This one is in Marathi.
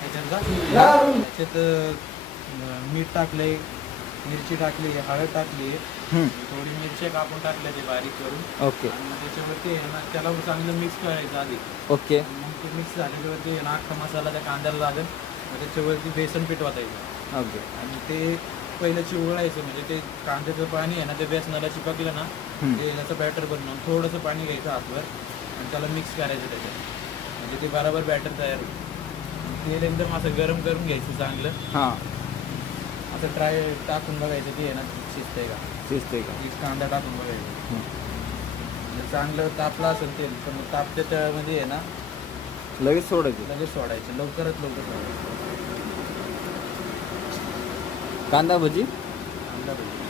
त्याच्यात मीठ टाकले, मिरची टाकली, हळद टाकली, थोडी मिरची कापून टाकल्या ते बारीक करून. ओके आणि मग त्याच्यावरती आहे ना त्याला चांगलं मिक्स करायचं आधी. ओके मग ते मिक्स झाल्यावरती आहे ना अख्खा मसाला त्या कांद्याला लागेल. मग त्याच्यावरती बेसन पीठ वाटायचं ओके आणि ते पहिलं चिवळायचं. म्हणजे ते कांद्याचं पाणी आहे ना ते बेसनाला चिपकलं ना ते त्याचं बॅटर बनवून थोडंसं पाणी घ्यायचं हातवर आणि त्याला मिक्स करायचं त्याच्यात. म्हणजे ते बरोबर बॅटर तयार होईल. तेल एकदम असं गरम करून घ्यायचं चांगलं. हां असं टाकून बघायचं ते आहे ना शिजतंय का. शिजते का मिक्स कांदा टाकून बघायचं. म्हणजे चांगलं तापलं असेल तेल तर मग तापत्या तळ्यामध्ये आहे ना लगेच सोडायचे लगेच सोडायचं. लवकरात लवकर सोडायचं कांदा भजी. कांदा भजी.